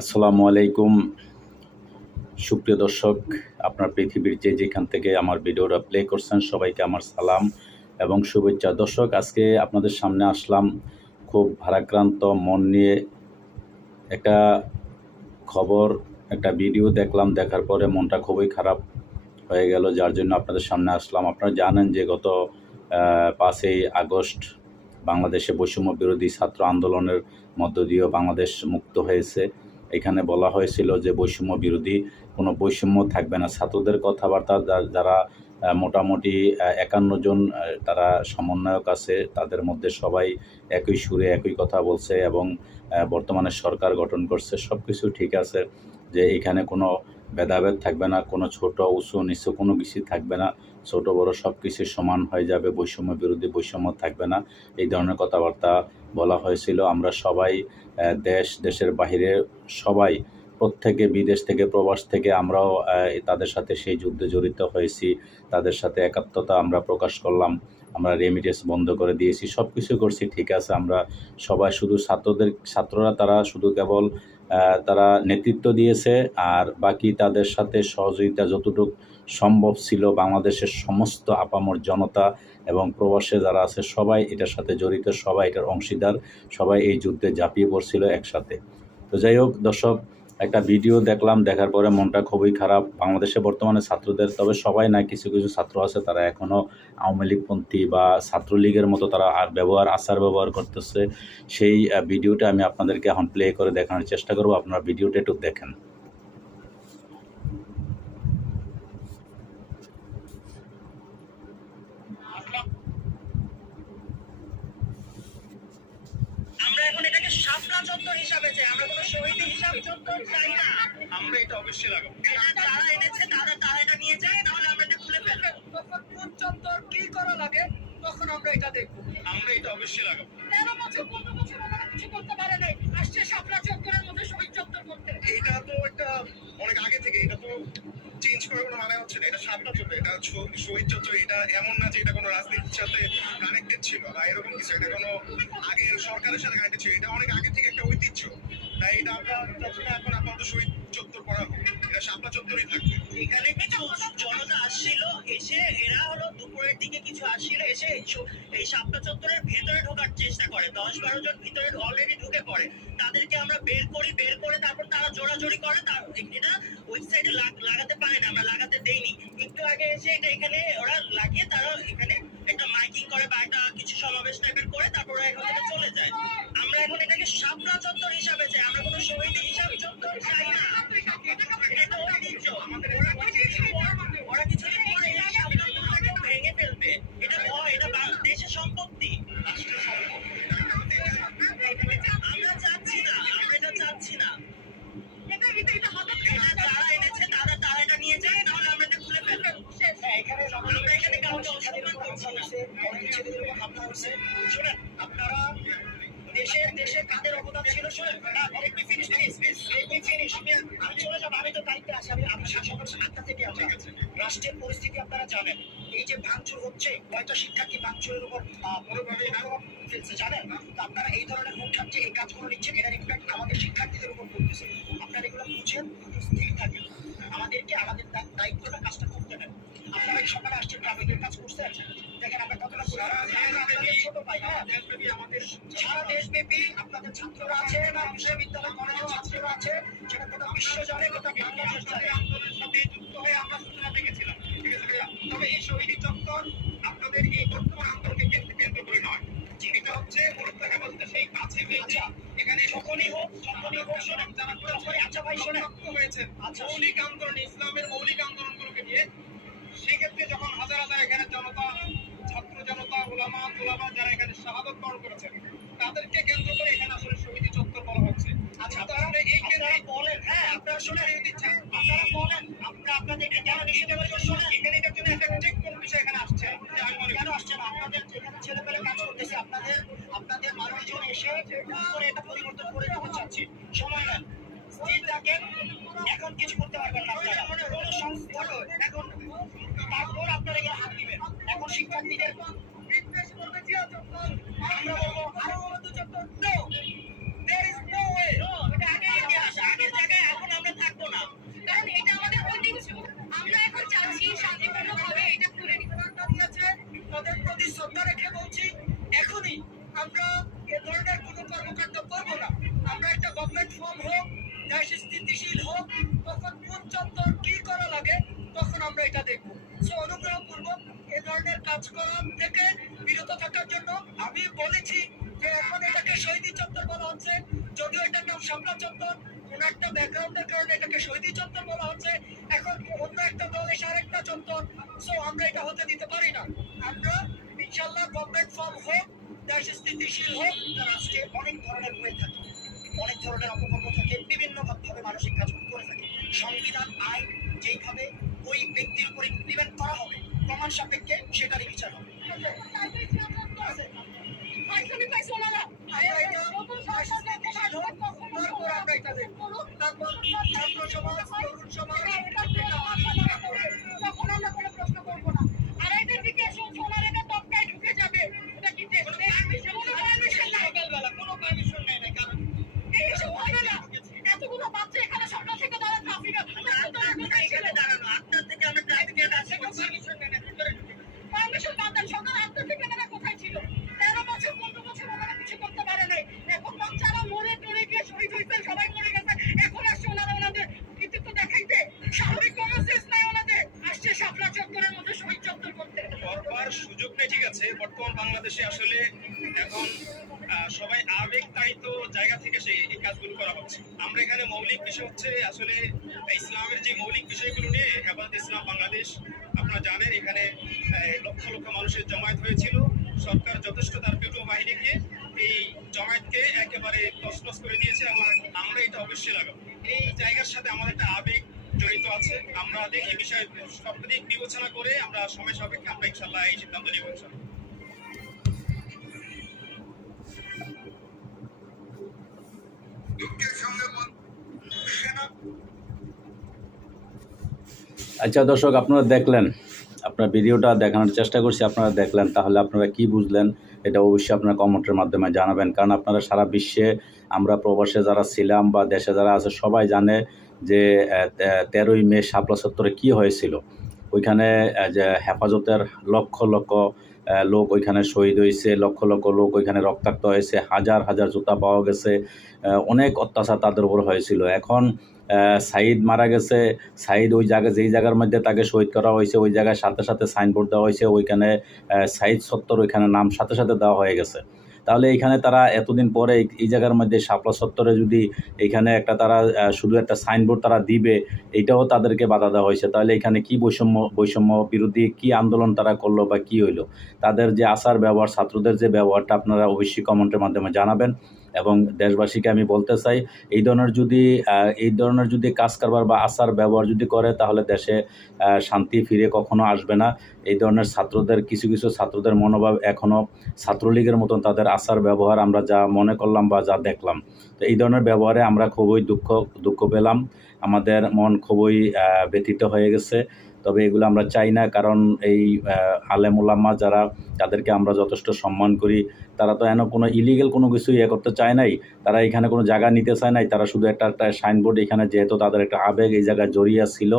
আসসালামু আলাইকুম সুপ্রিয় দর্শক, আপনার পৃথিবীর যেখান থেকে আমার ভিডিওটা প্লে করছেন সবাইকে আমার সালাম এবং শুভেচ্ছা। দর্শক, আজকে আপনাদের সামনে আসলাম খুব ভারাক্রান্ত মন নিয়ে। একটা খবর, একটা ভিডিও দেখলাম, দেখার পরে মনটা খুবই খারাপ হয়ে গেল, যার জন্য আপনাদের সামনে আসলাম। আপনারা জানেন যে গত 5ই আগস্ট বাংলাদেশে বৈষম্য বিরোধী ছাত্র আন্দোলনের মধ্য দিয়েও বাংলাদেশ মুক্ত হয়েছে। এখানে বলা হয়েছিল যে বৈষম্য বিরোধী কোনো বৈষম্য থাকবে না। ছাত্রদের কথাবার্তা যারা মোটামুটি 51 জন তারা সমন্বয়ক আছে, তাদের মধ্যে সবাই একই সুরে একই কথা বলছে এবং বর্তমানে সরকার গঠন করছে। সব কিছু ঠিক আছে, যে এখানে কোনো ভেদাভেদ থাকবে না, কোনো ছোট উঁচু নিচু কোনো কিছু থাকবে না, ছোট বড় সব কিছু সমান হয়ে যাবে, বৈষম্য বিরোধী বৈষম্য থাকবে না, এই ধরনের কথাবার্তা বলা হয়েছিল। আমরা সবাই দেশের বাহিরে সবাই, প্রত্যেকে বিদেশ থেকে প্রবাস থেকে আমরাও তাদের সাথে সেই যুদ্ধে জড়িত হয়েছি, তাদের সাথে একাত্মতা আমরা প্রকাশ করলাম, আমরা রেমিটেন্স বন্ধ করে দিয়েছি, সব কিছু করছি, ঠিক আছে। আমরা সবাই শুধু ছাত্ররা তারা শুধু কেবল তারা নেতৃত্ব দিয়েছে, আর বাকি তাদের সাথে সহযোগিতা যতটুকু সম্ভব ছিল বাংলাদেশের সমস্ত আপামর জনতা এবং প্রবাসে যারা আছে সবাই এটার সাথে জড়িত, সবাই এটার অংশীদার, সবাই এই যুদ্ধে ঝাঁপিয়ে পড়ছিল একসাথে। তো যাই হোক দর্শক, একটা ভিডিও দেখলাম, দেখার পরে মনটা খুবই খারাপ। বাংলাদেশে বর্তমানে ছাত্রদের, তবে সবাই না, কিছু কিছু ছাত্র আছে তারা এখনও আওয়ামী লীগপন্থী বা ছাত্রলীগের মতো তারা আচার ব্যবহার করতেছে। সেই ভিডিওটা আমি আপনাদেরকে এখন প্লে করে দেখানোর চেষ্টা করব, আপনারা ভিডিওটা একটু দেখেন। আমরা এখন এটাকে শাপলা চত্বর হিসাবে চাই, আমরা কোনো শহীদ হিসাব চত্বর চাই না। আমরা এটা অবশ্যই লাগাবো। এটা যারা এনেছে তারা এটা নিয়ে যায়, তাহলে আমরা এটা খুলে ফেলবো। তখন কোন চত্বর কি করা লাগে তখন আমরা এটা দেখবো। আমরা এটা অবশ্যই লাগাবো। 13 বছর 15 বছর আমরা কিছু করতে পারে নাই, আসছে শাপলা চত্বরের মধ্যে শহীদ চত্বর করতে। এটা তো একটা অনেক আগে থেকে, এটা তো চেঞ্জ করার কোনো মানে হচ্ছে না। এটা সাতটা চত্বর, এটা শহীদ চত্বর। এটা এমন না যে এটা কোনো রাজনীতির সাথে কানেক্টেড ছিল বা এরকম কিছু। এটা কোনো আগের সরকারের সাথে কানেক্টেড ছিল, এটা অনেক আগে থেকে একটা ঐতিহ্য। তাই এটা আমরা এখন আপাতত শহীদ চত্বর করা হোক, এটা শাপলা চত্বরই থাকবে। এখানে কিছু জনতা আসছিল, এসে এরা হলো দুপুরের দিকে কিছু আসছিল, এসে এই শাপলা চত্বরের ভেতরে ঢোকার চেষ্টা করে। 10-12 জন ভিতরে অলরেডি ঢুকে পড়ে, তাদেরকে আমরা বের করে তারপর তারা জোরাজোরি করে। এটা ওই সাইডে লাগাতে পারে না, আমরা লাগাতে দেইনি। একটু আগে এসে এটা এখানে ওরা লাগিয়ে তারা এখানে একটা মাইকিং করে বা একটা কিছু সমাবেশ টাইপের করে, তারপর ওরা এখান থেকে চলে যায়। আমরা এখন এটাকে শাপলা চত্বর হিসাবে চাই, আমরা কোনো শহীদ হিসাব চত্বর চাই না। এটা ঐতিহ্য। ওরা কিছুদিন পরে এই শাপলা চত্বরটাকে ভেঙে ফেলবে। এটা দেশের সম্পত্তি। আমরা চাচ্ছি না, আমরা এটা চাচ্ছি না। এটা যারা এনেছে তারা এটা নিয়ে যায়, তাহলে আমরা এটা খুলে ফেলবো। আমরা এখানে কাউকে অসম্মান করছি না। শোনেন, আপনারা দেশের কাদের অবদান ছিল শোনেন। let me finish please, let me finish। আমি চলে যাবো, আমি তো দায়িত্বে আছি। আমি সকাল 7টা থেকে আমরা রাষ্ট্রের পরিস্থিতি আপনারা জানেন। এই যে ভাঙচুর হচ্ছে, কয়টা শিক্ষার্থী ভাঙচুরের উপর পুরোভাবে ফেলছে জানেন। তো আপনারা এই ধরনের হুটহাট যে এই কাজগুলো নিচ্ছেন, এটার ইম্প্যাক্ট আমাদের শিক্ষার্থীদের উপর পড়তেছে। আপনারা এগুলো বুঝেন, একটু স্থির থাকেন, আমাদেরকে আমাদের দায়িত্বটা কাজটা করতে দেন। আপনারা এই সকালে আসছেন, ট্রাফিকের কাজ করছেন, দেখেন আমরা কতটা ছোট ভাই। আমাদের সারা দেশব্যাপী আপনাদের ছাত্ররা আছে, না বিশ্ববিদ্যালয় কলেজের ছাত্ররা আছে, সেটা গোটা বিশ্ব জানে, গোটা বাংলাদেশ জানে। আন্দোলনের সাথে যুক্ত হয়ে আমরা সূচনা দেখেছিলাম, ঠিক আছে ভাইয়া। তবে এই শহীদ চত্বর আপনাদের এই বর্তমান আন্দোলনকে কেন্দ্র করে নয়, এটা হচ্ছে মূলত বলতে সেই কাছে এখানে যখনই হোক শোনেন, যারা আচ্ছা ভাই শোনেন হয়েছে মৌলিক আন্দোলন, ইসলামের মৌলিক আন্দোলনগুলোকে নিয়ে, সেক্ষেত্রে যখন হাজার হাজার এখানে জনতা, ছাত্র জনতা, ওলামা তোলামা যারা এখানে শাহাদত বরণ করেছেন, তাদেরকে কেন্দ্র করে এখানে আসলে শহীদ চত্বর বলা হচ্ছে। আচ্ছা তাহলে এই কেন্দ্রে বলেন, হ্যাঁ আপনারা শুনে দিচ্ছেন, আপনারা বলেন আমরা আপনাদেরকে কেন নিষেধ করবো? শোনেন, এখানে এটার জন্য একটা ঠিক কোনো বিষয় এখানে আসছে, কেন আসছে না? আপনাদের যেখানে ছেলেপেলে কাজ করতেছে, আপনাদের মানুষজন এসে করে এটা পরিবর্তন করে দিতে চাচ্ছে। সময় নেন, স্থির থাকেন, এখন কিছু করতে পারবেন না আপনারা। কোনো সংস্থা এখন তারপর আপনারা এখানে হাত দিবেন। এখন শিক্ষার্থীদের আমরা বলবো আরো চত্বর, no, there is no way। এটা আগে আসে, আগে কাজকর্ম থেকে বিরত থাকার জন্য আমি বলেছি যে এখন এটাকে শহীদ চত্বর বলা হচ্ছে, যদিও এটার নাম শাপলা চত্বর। কোন একটা ব্যাকগ্রাউন্ডের কারণে এটাকে শহীদ চত্বর বলা হচ্ছে। এখন অন্য একটা দল এসে আরেকটা চত্বর, সো আমরা এটা হতে দিতে পারি না। আমরা ইনশাল্লাহ গভর্নমেন্ট ফর্ম হোক, দেশ স্থিতিশীল হোক, রাষ্ট্রে অনেক ধরনের হয়ে থাকে, অনেক ধরনের অপকর্ম থাকে, বিভিন্ন ভাবে মানসিক কাজ করে থাকে। সংবিধান আইন যেইভাবে ওই ব্যক্তির উপর ইমপ্লিমেন্ট করা হবে, প্রমাণ সাপেক্ষে সেটারই বিচার হবে। এতগুলো বাচ্চা এখানে সকাল থেকে দাঁড়া ট্রাফিক এখানে দাঁড়ানো 8টা থেকে আমরা ট্রাফিকের কাছে পারমিশন পাতেন সকাল 8টা থেকে তারা কোথায় ছিল? 13 বছর 15 বছর ওনারা কিছু করতে পারে নাই। এখন বাচ্চারা মরে টরে গিয়ে শহীদ হয়েছে, সবাই মরে গেছে। এখন আসছে ওনারা ওনাদের কৃতিত্ব দেখাইতে, স্বাভাবিক কোনো শেষ নাই ওনাদের। আসছে শাপলা চত্বরের মধ্যে শহীদ চত্বর করতে। করবার সুযোগ নেই, ঠিক আছে। বর্তমান বাংলাদেশে আসলে এখন সবাই আবেগতাড়িত জায়গা থেকে এই কাজগুলো করা হচ্ছে। আমরা এখানে মৌলিক বিষয় হচ্ছে আসলে ইসলামের যে মৌলিক বিষয়গুলো নিয়ে হেফাজত ইসলাম বাংলাদেশ, আপনারা জানেন এখানে লক্ষ লক্ষ মানুষের জমায়েত হয়েছিল। সরকার যথেষ্ট তার পেটুয়া বাহিনীকে এই জমায়েতকে একেবারে তছনছ করে দিয়েছে। আমরা এটা অবশ্যই লাগাবো। এই জায়গার সাথে আমাদের একটা আবেগ জড়িত আছে। আমরা এই বিষয়ে সর্বাধিক বিবেচনা করে আমরা সময় সাপেক্ষে আমরা ইনশাল্লাহ এই সিদ্ধান্ত নেব ইনশাল্লাহ। আচ্ছা দর্শক, আপনারা দেখলেন, আপনার ভিডিওটা দেখানোর চেষ্টা করছি, আপনারা দেখলেন, তাহলে আপনারা কি বুঝলেন এটা অবশ্যই আপনারা কমেন্টের মাধ্যমে জানাবেন। কারণ আপনারা সারা বিশ্বে, আমরা প্রবাসে যারা ছিলাম বা দেশে যারা আছে সবাই জানে যে 13ই মে শাপলা চত্বরে কী হয়েছিল। ওইখানে যে হেফাজতের লক্ষ লক্ষ লোক ওইখানে শহীদ হয়েছে, লক্ষ লক্ষ লোক ওইখানে রক্তাক্ত হয়েছে, হাজার হাজার জুতা পাওয়া গেছে, অনেক অত্যাচার তাদের উপর হয়েছিল। এখন সাইদ মারা গেছে, সাইদ ওই জায়গায় যেই জায়গার মধ্যে তাকে শহীদ করা হয়েছে ওই জায়গায় সাথে সাথে সাইনবোর্ড দেওয়া হয়েছে, ওইখানে সাইদ চত্বর ওইখানে নাম সাথে সাথে দেওয়া হয়ে গেছে। তাহলে এইখানে তারা এতদিন পরে এই জায়গার মধ্যে শাপলা চত্বরে যদি এইখানে একটা তারা শুধু একটা সাইনবোর্ড তারা দিবে, এইটাও তাদেরকে বাধা দেওয়া হয়েছে। তাহলে এখানে কি বৈষম্য বিরোধী কি আন্দোলন তারা করলো বা কি হইলো? তাদের যে আচার ব্যবহার, ছাত্রদের যে ব্যবহারটা আপনারা অবশ্যই কমেন্টের মাধ্যমে জানাবেন। এবং দেশবাসীকে আমি বলতে চাই, এই ধরনের যদি কাজ কারবার বা আচার ব্যবহার যদি করে তাহলে দেশে শান্তি ফিরে কখনো আসবে না। এই ধরনের ছাত্রদের কিছু ছাত্রদের মনোভাব এখনও ছাত্রলীগের মতন তাদের আচার ব্যবহার আমরা যা মনে করলাম বা যা দেখলাম, তো এই ধরনের ব্যবহারে আমরা খুবই দুঃখ পেলাম, আমাদের মন খুবই ব্যথিত হয়ে গেছে। তবে এগুলো আমরা চাই না, কারণ এই আলেম ওলামা যারা, তাদেরকে আমরা যথেষ্ট সম্মান করি, তারা তো কোনো ইলিগেল কোনো কিছু করতে চায় নাই, তারা এখানে কোনো জায়গা নিতে চায় নাই, তারা শুধু একটা সাইনবোর্ড এখানে, যেহেতু তাদের একটা আবেগ এই জায়গায় জড়িয়ে ছিল,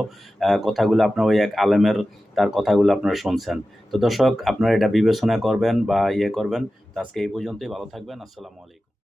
কথাগুলো আপনার ওই এক আলেমের তার কথাগুলো আপনারা শুনছেন। তো দর্শক, আপনারা এটা বিবেচনা করবেন বা করবেন। তো আজকে এই পর্যন্তই, ভালো থাকবেন, আসসালামু আলাইকুম।